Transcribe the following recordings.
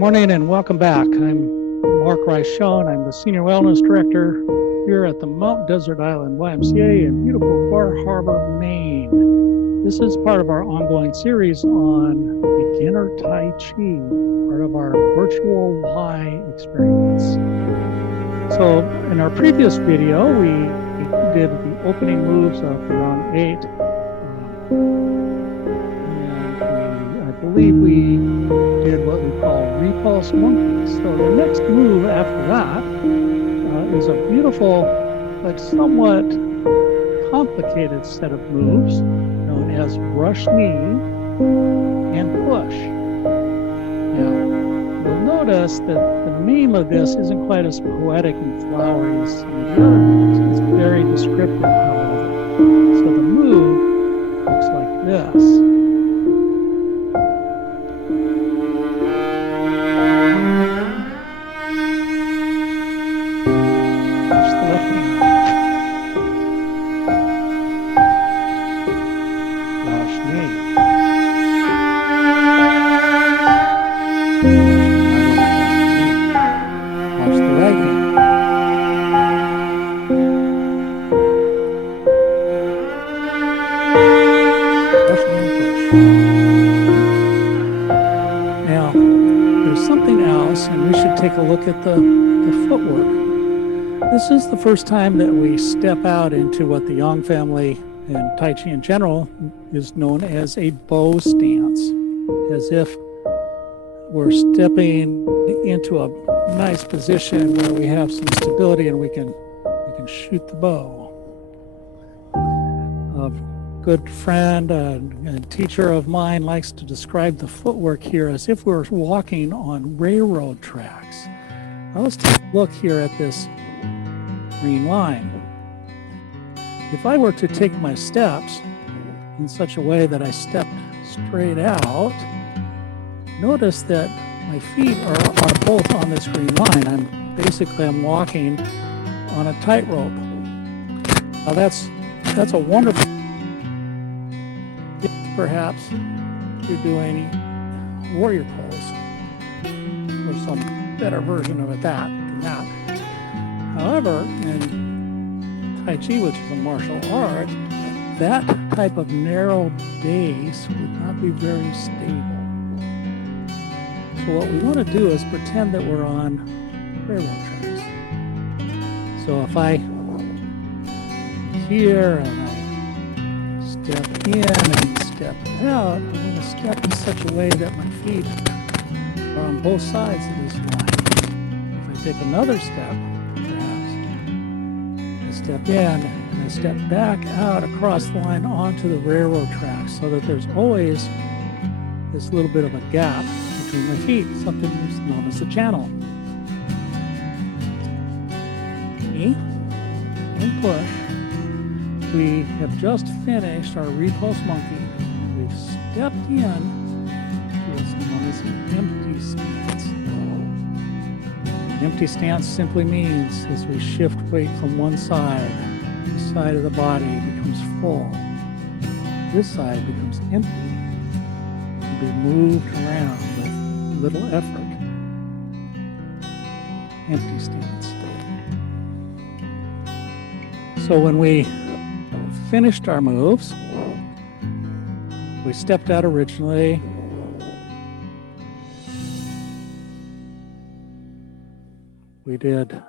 Morning and welcome back. I'm Mark Reichon. I'm the Senior Wellness Director here at the Mount Desert Island YMCA in beautiful Bar Harbor, Maine. This is part of our ongoing series on beginner Tai Chi, part of our virtual Y experience. So in our previous video, we did the opening moves of Beyond 8. And I believe we did what we call repulse monkeys. So the next move after that is a beautiful but somewhat complicated set of moves known as rush knee and push. Now, you'll notice that the name of this isn't quite as poetic and flowery as some of the other moves. It's very descriptive, however. So the move looks like this. Now, there's something else, and we should take a look at the footwork. This is the first time that we step out into what the Yang family and Tai Chi in general is known as a bow stance, as if we're stepping into a nice position where we have some stability and we can shoot the bow. A good friend and teacher of mine likes to describe the footwork here as if we're walking on railroad tracks. Now let's take a look here at this green line. If I were to take my steps in such a way that I stepped straight out, notice that my feet are both on this green line. I'm walking on a tightrope. Now that's a wonderful. Perhaps you're doing warrior pose or some better version of that. However, in Tai Chi, which is a martial art, that type of narrow base would not be very stable. So what we want to do is pretend that we're on railroad tracks. So if I here and I step in and step out, I'm going to step in such a way that my feet are on both sides of this line. If I take another step, perhaps, I step in and I step back out across the line onto the railroad tracks so that there's always this little bit of a gap between my feet, something that's known as the channel. Knee and push. We have just finished our repulse monkey. We've stepped in to what's known as an empty stance. An empty stance simply means as we shift weight from one side, the side of the body becomes full. This side becomes empty. It can be moved around with little effort. Empty stance. So when we finished our moves, we stepped out originally. We did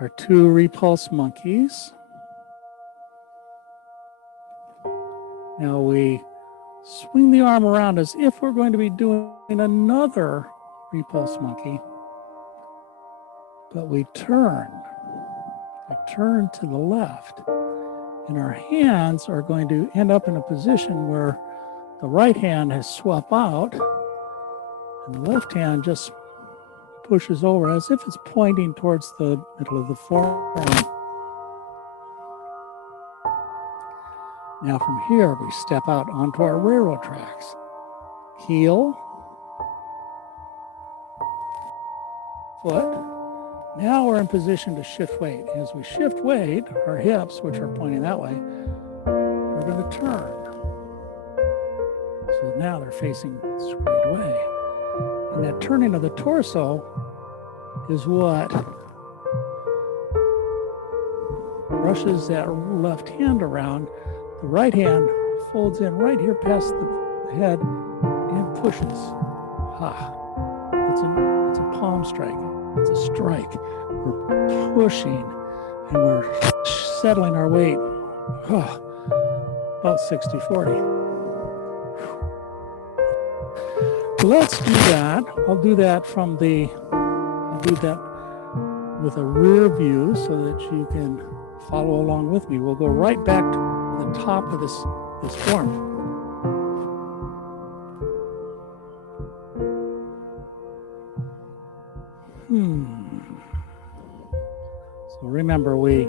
our 2 repulse monkeys. Now we swing the arm around as if we're going to be doing another repulse monkey, but we turn to the left, and our hands are going to end up in a position where the right hand has swept out and the left hand just pushes over as if it's pointing towards the middle of the forearm. Now from here, we step out onto our railroad tracks. Heel, foot. Now we're in position to shift weight. As we shift weight, our hips, which are pointing that way, are going to turn. So now they're facing straight away. And that turning of the torso is what brushes that left hand around. The right hand folds in right here past the head and pushes. It's a palm strike. It's a strike. We're pushing and we're settling our weight. About 60-40. Let's do that. I'll do that with a rear view so that you can follow along with me. We'll go right back to the top of this form. So remember, we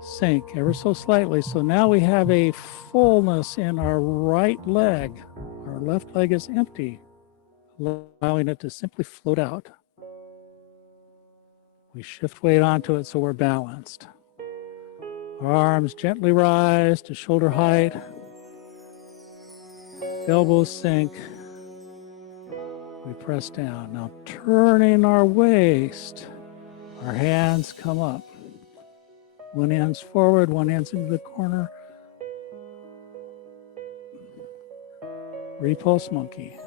sink ever so slightly. So now we have a fullness in our right leg. Our left leg is empty, allowing it to simply float out. We shift weight onto it so we're balanced. Our arms gently rise to shoulder height. Elbows sink. We press down. Now turning our waist, our hands come up. One hand's forward, one hand's into the corner. Repulse monkey.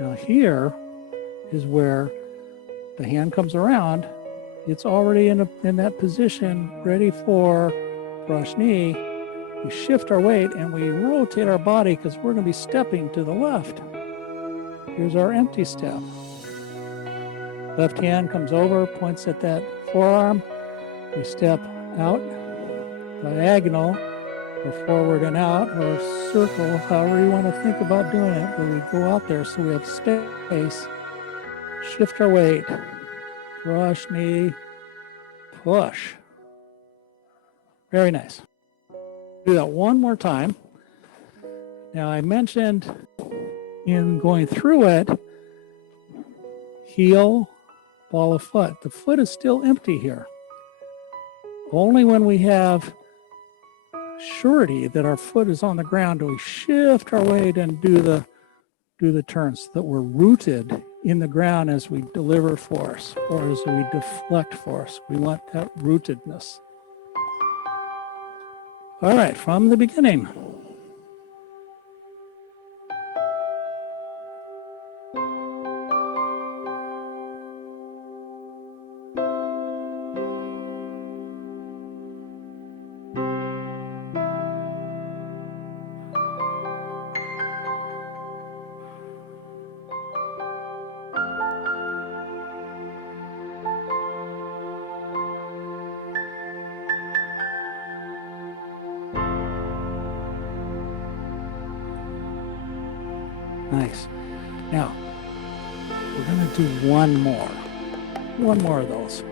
Now here is where the hand comes around. It's already in that position, ready for brush knee. We shift our weight and we rotate our body because we're going to be stepping to the left. Here's our empty step. Left hand comes over, points at that forearm. We step out, diagonal, or forward and out, or circle, however you want to think about doing it. But we go out there so we have space. Shift our weight, brush, knee, push. Very nice. Do that one more time. Now I mentioned in going through it, heel, ball of foot. The foot is still empty here. Only when we have surety that our foot is on the ground do we shift our weight and do the turns so that we're rooted in the ground as we deliver force or as we deflect force. We want that rootedness. All right, from the beginning. Nice. Now, we're going to do one more of those.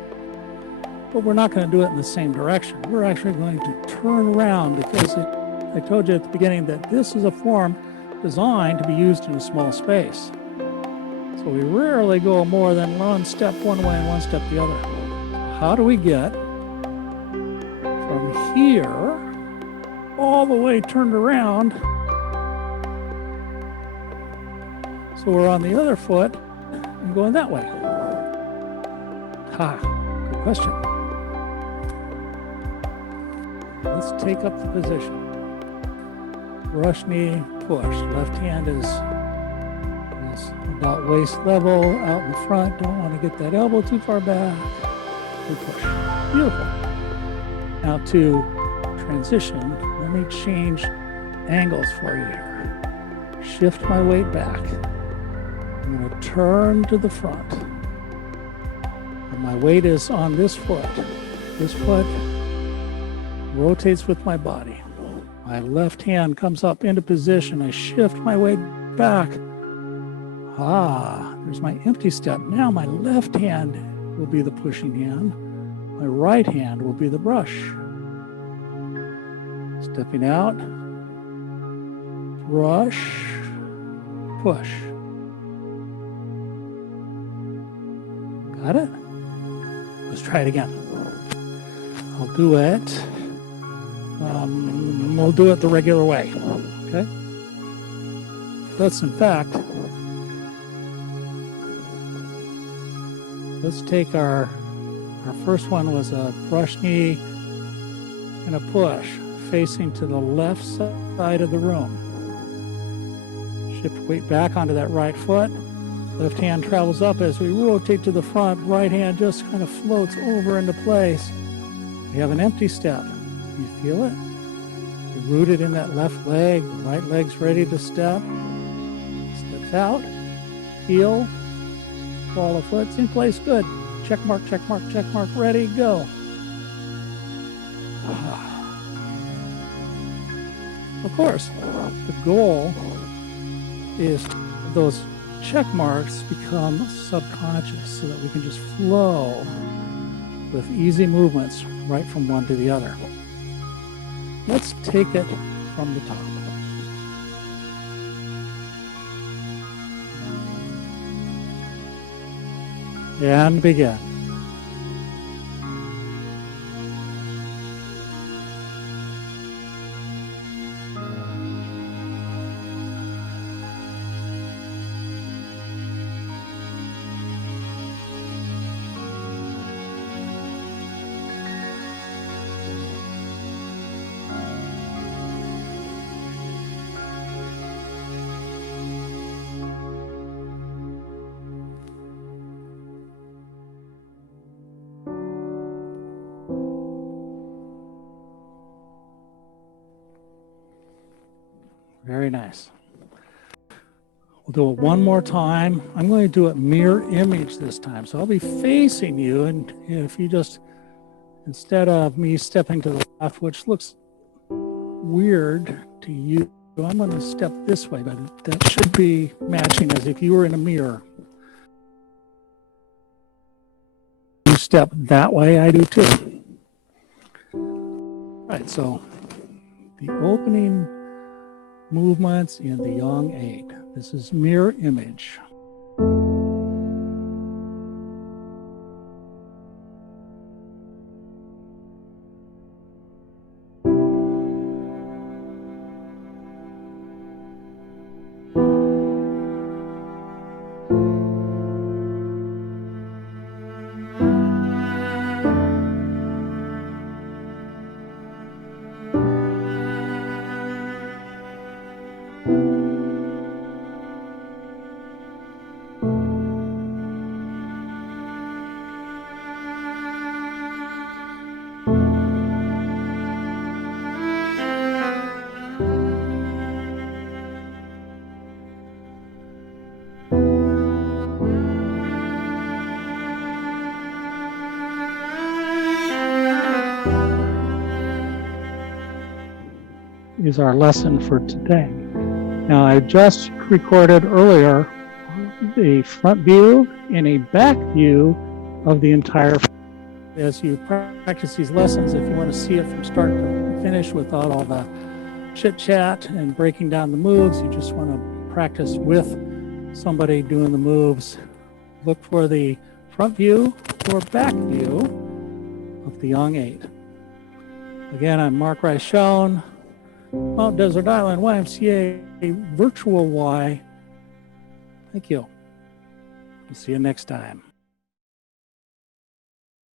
But we're not going to do it in the same direction. We're actually going to turn around because I told you at the beginning that this is a form designed to be used in a small space. So we rarely go more than one step one way and one step the other. How do we get from here all the way turned around so we're on the other foot and going that way? Good question. Let's take up the position. Brush knee, push. Left hand is about waist level, out in front. Don't want to get that elbow too far back. We push. Beautiful. Now to transition, let me change angles for you here. Shift my weight back. I'm going to turn to the front. And my weight is on this foot. This foot rotates with my body. My left hand comes up into position. I shift my weight back. There's my empty step. Now my left hand will be the pushing hand. My right hand will be the brush. Stepping out, brush, push. Got it? Let's try it again. I'll do it. We'll do it the regular way, okay? Let's, in fact, let's take our first one was a brush knee and a push facing to the left side of the room. Shift weight back onto that right foot. Left hand travels up as we rotate to the front. Right hand just kind of floats over into place. We have an empty step. You feel it? You're rooted in that left leg. The right leg's ready to step. Steps out. Heel. Ball of foot's in place. Good. Check mark, check mark, check mark. Ready, go. Of course, the goal is those check marks become subconscious so that we can just flow with easy movements right from one to the other. Let's take it from the top. And begin. Very nice. We'll do it one more time. I'm going to do it mirror image this time. So I'll be facing you, and if you just, instead of me stepping to the left, which looks weird to you, I'm going to step this way, but that should be matching as if you were in a mirror. You step that way, I do too. All right, so the opening movements in the Yang 8. This is mirror image. Is our lesson for today. Now, I just recorded earlier a front view and a back view of the entire. As you practice these lessons, if you want to see it from start to finish without all the chit chat and breaking down the moves, you just want to practice with somebody doing the moves. Look for the front view or back view of the Yang 8. Again, I'm Mark Reichel, Mount Desert Island YMCA Virtual Y. Thank you. We'll see you next time.